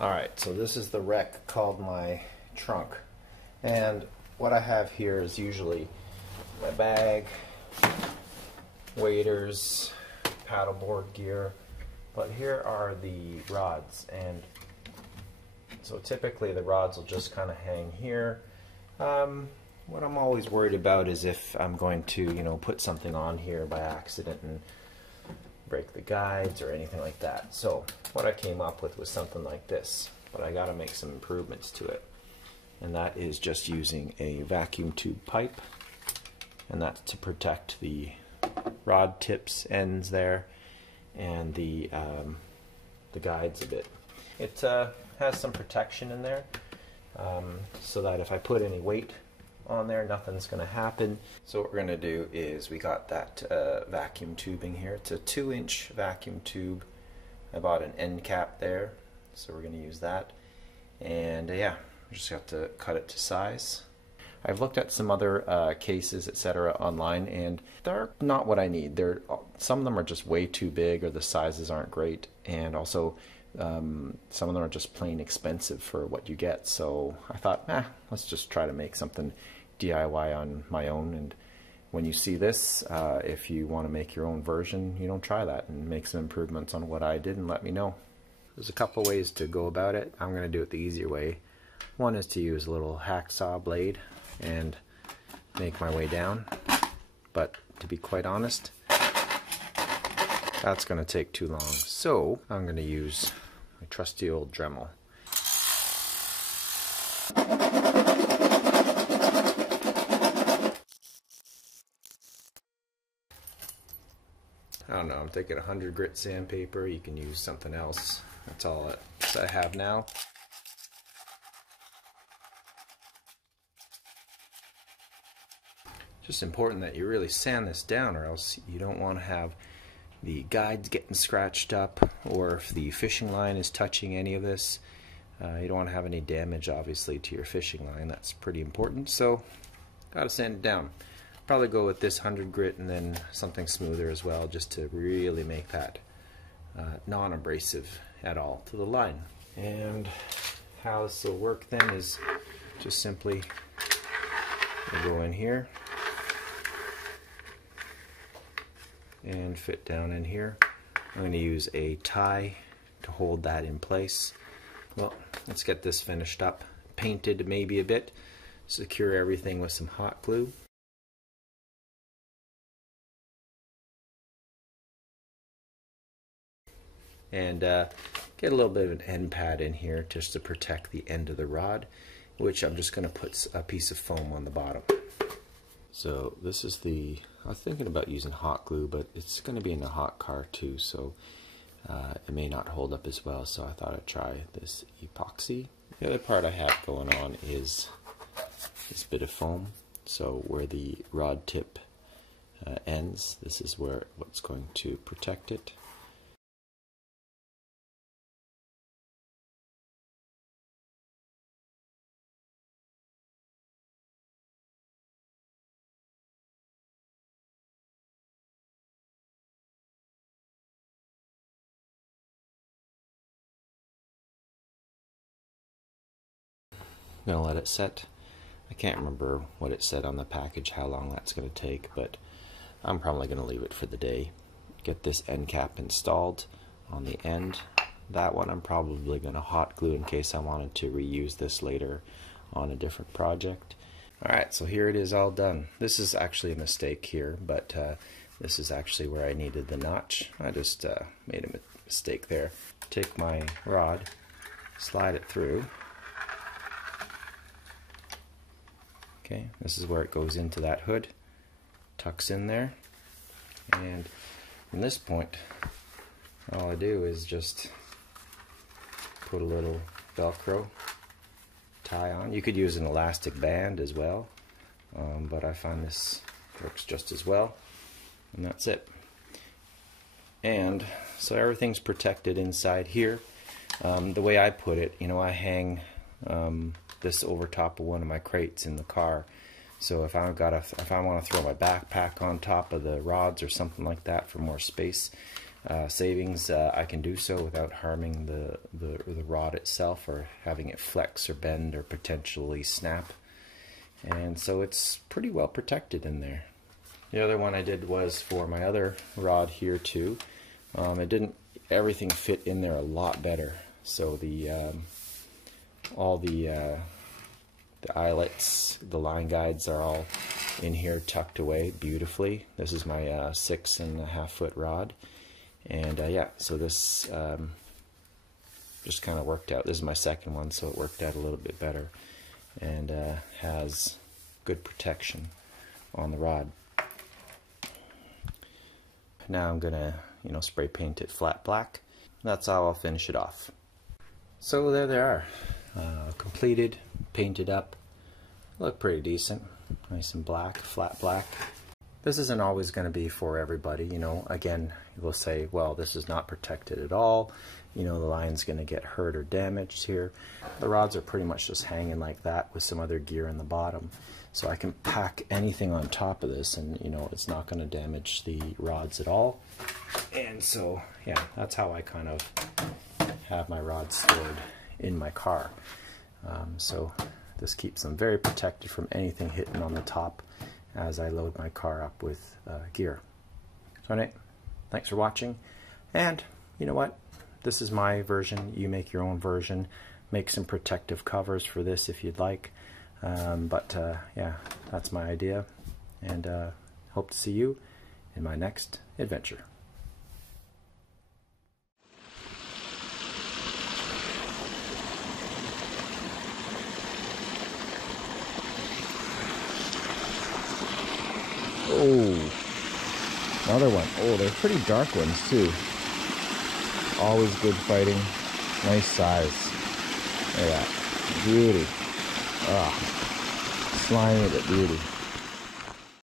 Alright, so this is the wreck called my trunk. And what I have here is usually my bag, waders, paddleboard gear, but here are the rods. And so typically the rods will just kind of hang here. What I'm always worried about is if I'm going to, put something on here by accident and break the guides or anything like that. So what I came up with was something like this, but I got to make some improvements to it. And that is just using a vacuum tube pipe, and that's to protect the rod tips, ends there, and the guides a bit. It has some protection in there, so that if I put any weight on there, nothing's going to happen. So what we're going to do is, we got that vacuum tubing here. It's a 2-inch vacuum tube. I bought an end cap there, so we're going to use that. And yeah, we just have to cut it to size. I've looked at some other cases, etc. online, and they're not what I need. Some of them are just way too big, or the sizes aren't great, and also some of them are just plain expensive for what you get. So I thought, let's just try to make something DIY on my own. And when you see this, if you want to make your own version, try that and make some improvements on what I did and let me know. There's a couple ways to go about it. I'm going to do it the easier way. One is to use a little hacksaw blade and make my way down, but to be quite honest, that's going to take too long. So I'm going to use my trusty old Dremel. I don't know, I'm thinking 100 grit sandpaper. You can use something else. That's all I have now. Just important that you really sand this down, or else you don't want to have the guides getting scratched up, or if the fishing line is touching any of this, you don't want to have any damage obviously to your fishing line. That's pretty important, so gotta sand it down. Probably go with this 100 grit and then something smoother as well, just to really make that non-abrasive at all to the line. And how this will work then is just simply go in here and fit down in here. I'm going to use a tie to hold that in place. Well, let's get this finished up. Painted maybe a bit. Secure everything with some hot glue. And get a little bit of an end pad in here just to protect the end of the rod, which I'm just going to put a piece of foam on the bottom. So this is I was thinking about using hot glue, but it's going to be in a hot car too, so it may not hold up as well, so I thought I'd try this epoxy. The other part I have going on is this bit of foam, so where the rod tip ends, this is what's going to protect it. I'm going to let it set. I can't remember what it said on the package, how long that's going to take, but I'm probably going to leave it for the day. Get this end cap installed on the end. That one I'm probably going to hot glue in case I wanted to reuse this later on a different project. Alright, so here it is all done. This is actually a mistake here, but this is actually where I needed the notch. I just made a mistake there. Take my rod, slide it through. Okay, this is where it goes into that hood, tucks in there, and from this point, all I do is just put a little Velcro tie on. You could use an elastic band as well, but I find this works just as well, and that's it. And so everything's protected inside here. The way I put it, I hang this over top of one of my crates in the car. So if I want to throw my backpack on top of the rods or something like that for more space, savings, I can do so without harming the rod itself or having it flex or bend or potentially snap. And so it's pretty well protected in there. The other one I did was for my other rod here too. Everything fit in there a lot better. So all the eyelets, the line guides are all in here tucked away beautifully. This is my 6.5 foot rod. And yeah, so this just kind of worked out. This is my second one, so it worked out a little bit better, and has good protection on the rod. Now I'm gonna, spray paint it flat black. That's how I'll finish it off. So there they are, completed, painted up. Look pretty decent, nice and black, flat black. This isn't always going to be for everybody, Again, we'll say, well, this is not protected at all. The line's going to get hurt or damaged here. The rods are pretty much just hanging like that with some other gear in the bottom. So I can pack anything on top of this and, it's not going to damage the rods at all. And so, yeah, that's how I kind of have my rods stored in my car. So this keeps them very protected from anything hitting on the top as I load my car up with gear. So anyway, thanks for watching, and you know what? This is my version. You make your own version. Make some protective covers for this if you'd like. Yeah, that's my idea, and hope to see you in my next adventure. Oh, another one. Oh, they're pretty dark ones too. Always good fighting. Nice size. Look at that. Beauty. Ah, slimy but beauty.